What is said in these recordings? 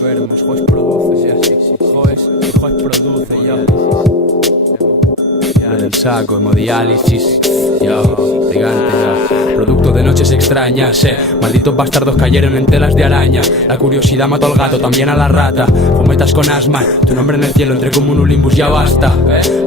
enfermos, Joes produce, ya, Joes produce, ya. Del saco, hemodiálisis, yo, gigante, ya. Producto de noches extrañas, malditos bastardos cayeron en telas de araña. La curiosidad mató al gato, también a la rata. Fumetas con asma, tu nombre en el cielo entre como un limbus, ya basta.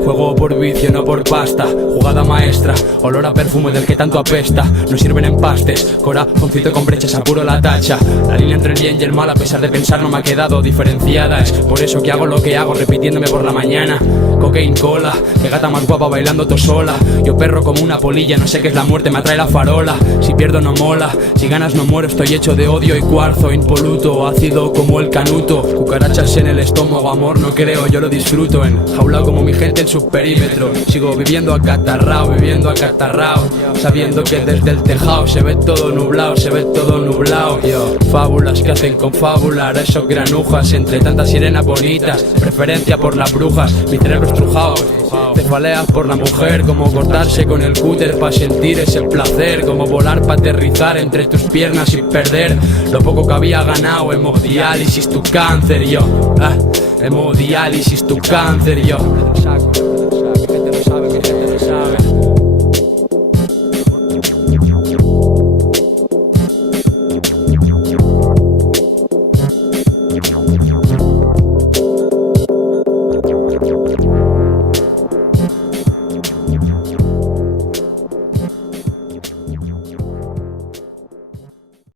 Fuego por vicio, no por pasta. Jugada maestra, olor a perfume del que tanto apesta. No sirven empastes, corazoncito con brechas, apuro la tacha. La línea entre el bien y el mal, a pesar de pensar, no me ha quedado diferenciada. Es por eso que hago lo que hago, repitiéndome por la mañana. Cocaine cola, que gata más guapa bailando tú sola. Yo perro como una polilla, no sé qué es la muerte, me atrae la farola. Si pierdo no mola, si ganas no muero, estoy hecho de odio y cuarzo impoluto, ácido como el canuto. Cucarachas en el estómago, amor no creo, yo lo disfruto. Enjaulado como mi gente en su perímetro. Sigo viviendo acatarrao, sabiendo que desde el tejado se ve todo nublado, yo. Fábulas que hacen confabular a esos granujas, entre tantas sirenas bonitas, preferencia por las brujas, mi cerebro estrujado. Cefaleas por la mujer, como cortarse con el cúter pa' sentir ese placer, como volar pa' aterrizar entre tus piernas y perder lo poco que había ganado. Hemodiálisis tu cáncer, yo. Hemodiálisis tu cáncer, yo.